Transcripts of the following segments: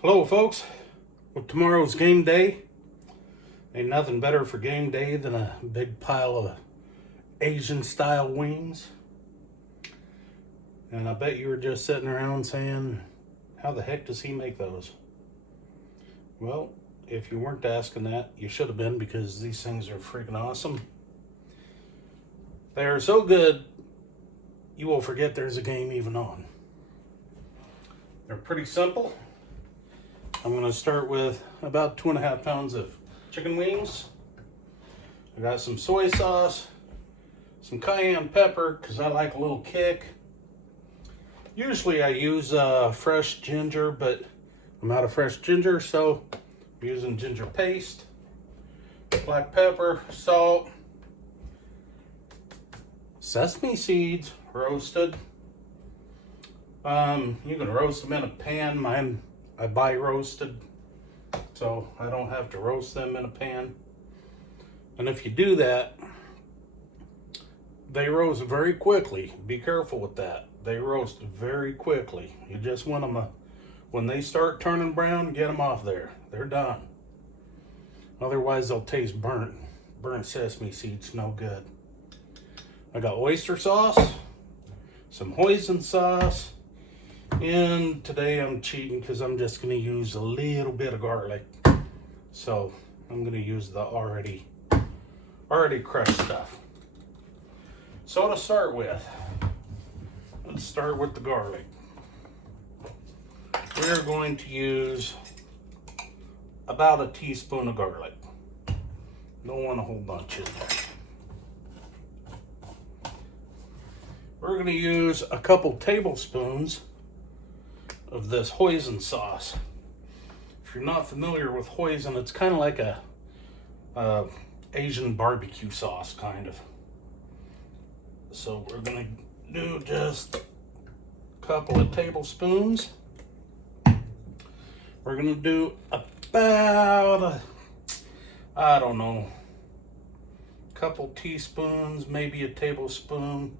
Hello, folks. Well, tomorrow's game day. Ain't nothing better for game day than a big pile of Asian style wings. And I bet you were just sitting around saying, how the heck does he make those? Well, if you weren't asking that, you should have been, because these things are freaking awesome. They are so good, you will forget there's a game even on. They're pretty simple. I'm going to start with about 2.5 pounds of chicken wings. I got some soy sauce, some cayenne pepper because I like a little kick. Usually I use fresh ginger, but I'm out of fresh ginger, so I'm using ginger paste, black pepper, salt, sesame seeds roasted. You can roast them in a pan. Mine I buy roasted, so I don't have to roast them in a pan. And if you do that, they roast very quickly. Be careful with that. They roast very quickly. You just want them, when they start turning brown, get them off there. They're done. Otherwise, they'll taste burnt. Burnt sesame seeds, no good. I got oyster sauce, some hoisin sauce, and today I'm cheating because I'm just going to use a little bit of garlic. So I'm going to use the already crushed stuff. So to start with, let's start with the garlic. We're going to use about a teaspoon of garlic. Don't want a whole bunch in there. We're going to use a couple tablespoons of this hoisin sauce. If you're not familiar with hoisin, it's kind of like a Asian barbecue sauce, kind of. So we're gonna do just a couple of tablespoons. We're gonna do about I don't know, couple teaspoons, maybe a tablespoon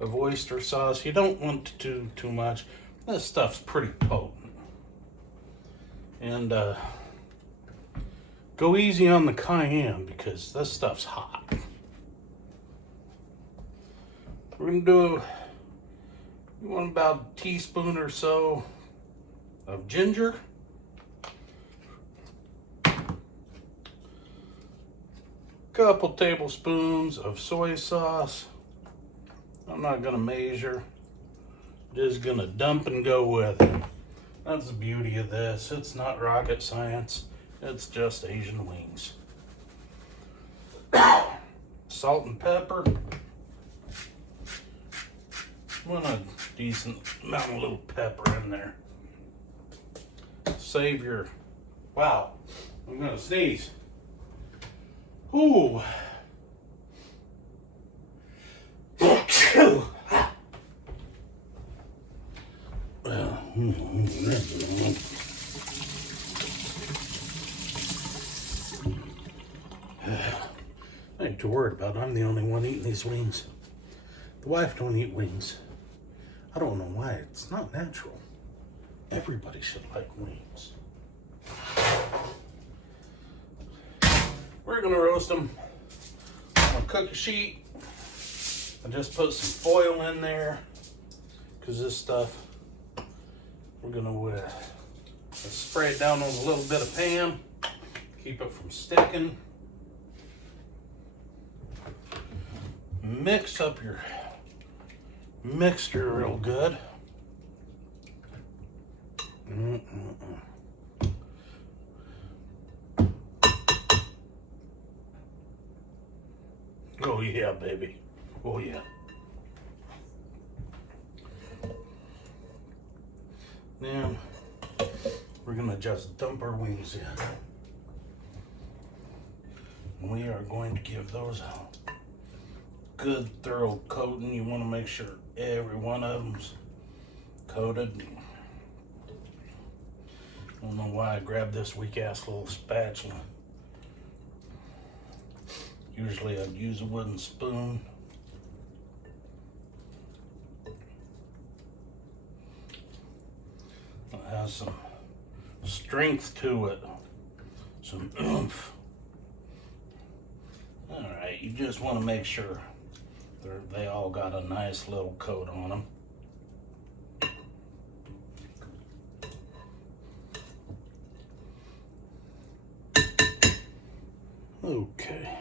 of oyster sauce. You don't want to do too much. This stuff's pretty potent. And go easy on the cayenne because this stuff's hot. We're gonna do, you want about a teaspoon or so of ginger. Couple tablespoons of soy sauce. I'm not gonna measure. Just gonna dump and go with it. That's the beauty of this. It's not rocket science. It's just Asian wings. Salt and pepper. Want a decent amount of little pepper in there. Save your, wow, I'm gonna sneeze. Ooh. I ain't too worried about it. I'm the only one eating these wings. The wife don't eat wings. I don't know why. It's not natural. Everybody should like wings. We're gonna roast them on a cookie sheet. I just put some foil in there because this stuff, we're gonna spray it down on a little bit of pan, keep it from sticking. Mix up your mixture real good. Oh yeah, baby. Oh yeah. Now, we're gonna just dump our wings in. We are going to give those a good thorough coating. You want to make sure every one of them's coated. I don't know why I grabbed this weak ass little spatula. Usually I'd use a wooden spoon. I'll have some strength to it, some oomph. All right, you just want to make sure they all got a nice little coat on them. Okay,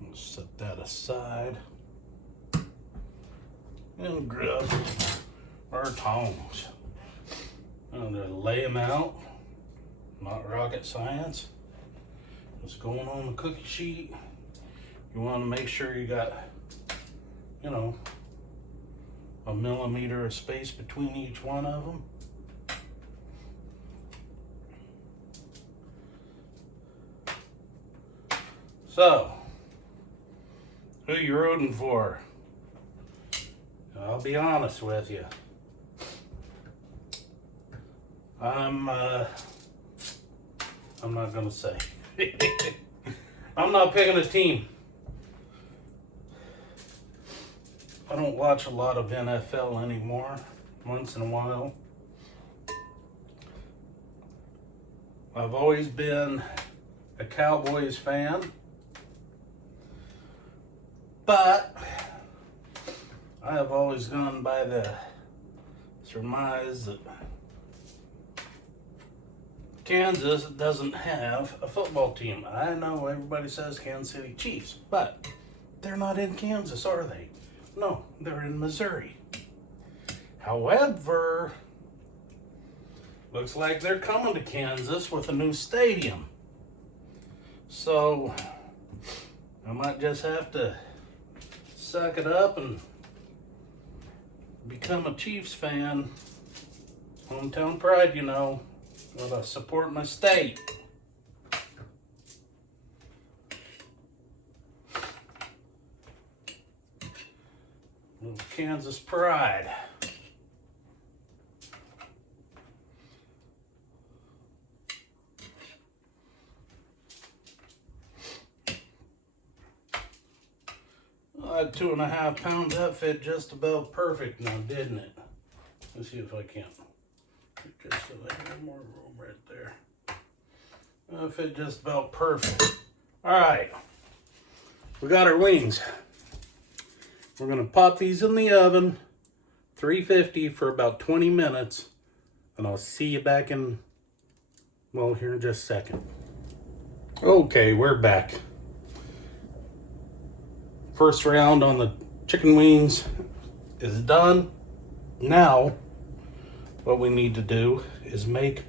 we'll set that aside and grab our tongs. I'm gonna lay them out, not rocket science. What's going on the cookie sheet? You want to make sure you got, you know, a millimeter of space between each one of them. So, who you rooting for? I'll be honest with you. I'm not gonna say. I'm not picking a team. I don't watch a lot of NFL anymore. Once in a while. I've always been a Cowboys fan, but I have always gone by the surmise that Kansas doesn't have a football team. I know everybody says Kansas City Chiefs, but they're not in Kansas, are they? No, they're in Missouri. However, looks like they're coming to Kansas with a new stadium. So, I might just have to suck it up and become a Chiefs fan. Hometown pride, you know. Gotta support my state. Little Kansas pride. That 2.5 pounds, that fit just about perfect now, didn't it? Let's see if I can. Just so I have more room right there. That fit just about perfect. All right, we got our wings. We're gonna pop these in the oven, 350 for about 20 minutes, and I'll see you back in, well, here in just a second. Okay, we're back. First round on the chicken wings is done. Now, what we need to do is make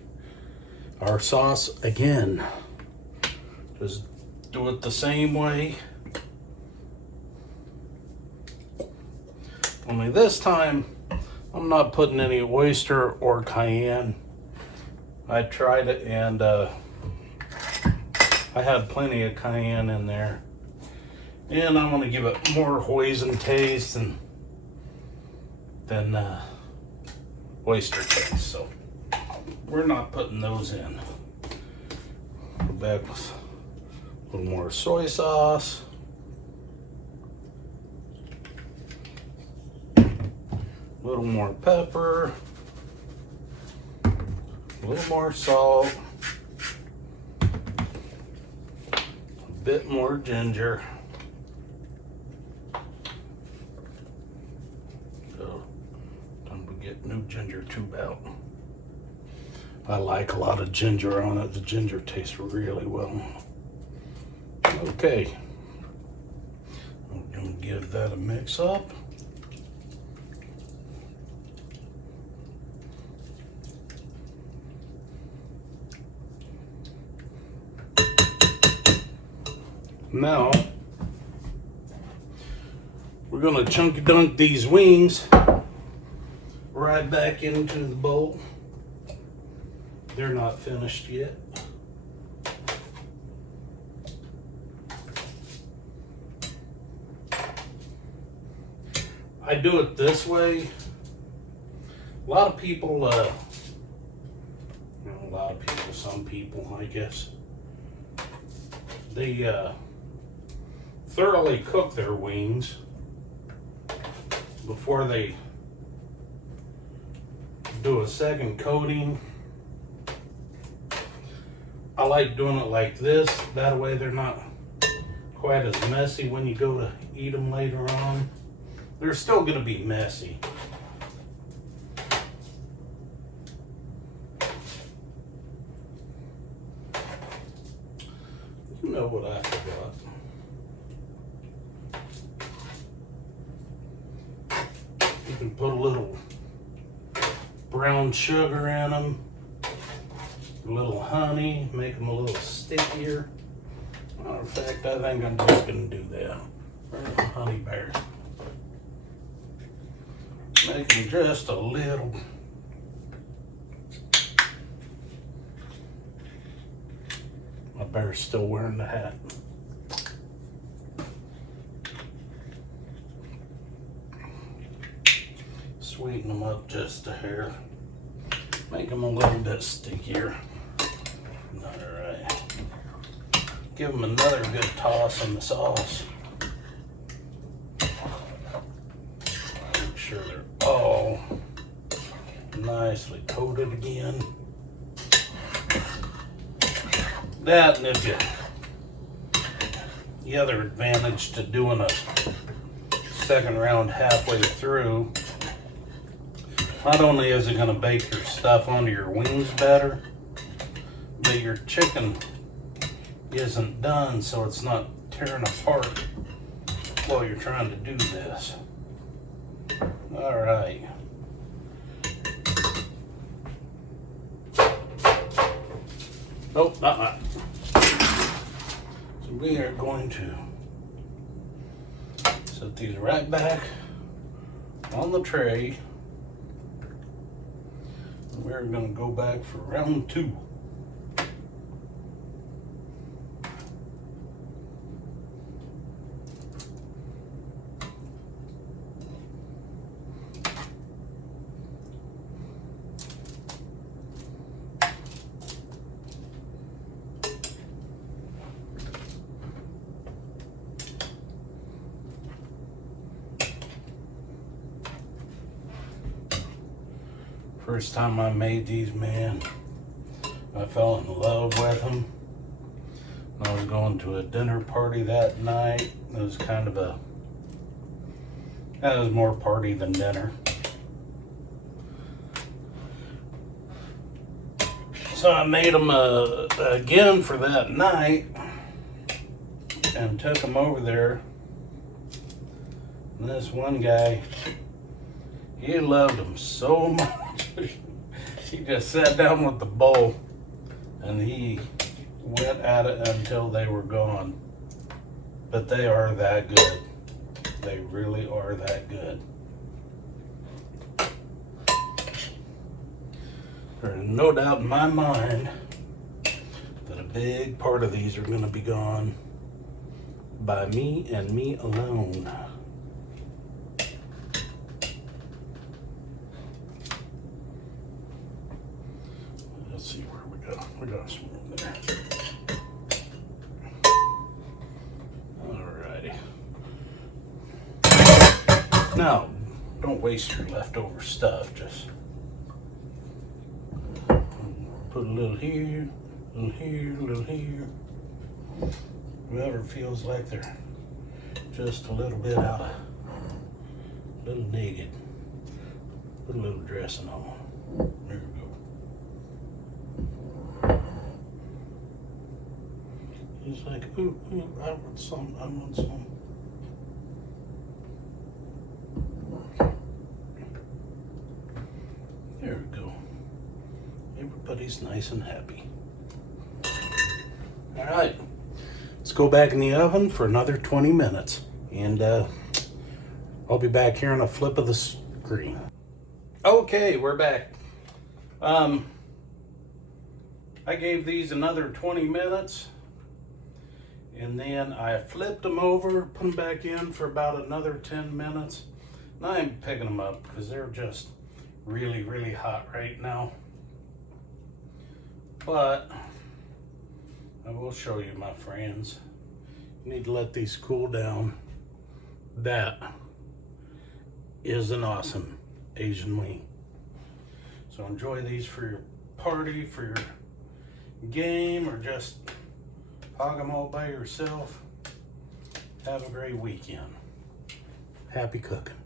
our sauce again. Just do it the same way. Only this time, I'm not putting any oyster or cayenne. I tried it and I had plenty of cayenne in there. And I want to give it more hoisin taste than oyster taste. So we're not putting those in. Go back with a little more soy sauce. A little more pepper. A little more salt. A bit more ginger. Get new ginger tube out. I like a lot of ginger on it. The ginger tastes really well. Okay, I'm gonna give that a mix up. Now we're gonna chunky dunk these wings right back into the bowl. They're not finished yet. I do it this way. A lot of people, some people, I guess, they thoroughly cook their wings before they do a second coating I like doing it like this. That way they're not quite as messy when you go to eat them later on. They're still going to be messy. You know what I forgot? You can put a little brown sugar in them, a little honey, make them a little stickier. Matter of fact, I think I'm just going to do that. Where's the honey bear? Make them just a little. My bear's still wearing the hat. Sweeten them up just a hair. Make them a little bit stickier. Alright. Give them another good toss in the sauce. Make sure they're all nicely coated again. That, and if you, the other advantage to doing a second round halfway through, not only is it going to bake your stuff onto your wings better, but your chicken isn't done, so it's not tearing apart while you're trying to do this. All right. Nope, not. So we are going to set these right back on the tray. And we're going to go back for round 2. First time I made these, man, I fell in love with them. I was going to a dinner party that night. It was kind of a, that was more party than dinner. So I made them again for that night and took them over there. And this one guy, he loved them so much. He just sat down with the bowl and he went at it until they were gone. But they are that good. They really are that good. There's no doubt in my mind that a big part of these are going to be gone by me and me alone. Let's see where we go. We got some room there. Alrighty. Now, don't waste your leftover stuff. Just put a little here, a little here, a little here. Whoever feels like they're just a little bit out of, a little naked, put a little dressing on. There we go. He's like, ooh, I want some, I want some. There we go. Everybody's nice and happy. All right, let's go back in the oven for another 20 minutes. And I'll be back here on a flip of the screen. Okay, we're back. I gave these another 20 minutes. And then I flipped them over, put them back in for about another 10 minutes. Now I'm picking them up because they're just really, really hot right now. But I will show you, my friends. You need to let these cool down. That is an awesome Asian wing. So enjoy these for your party, for your game or just hog them all by yourself, have a great weekend. Happy cooking.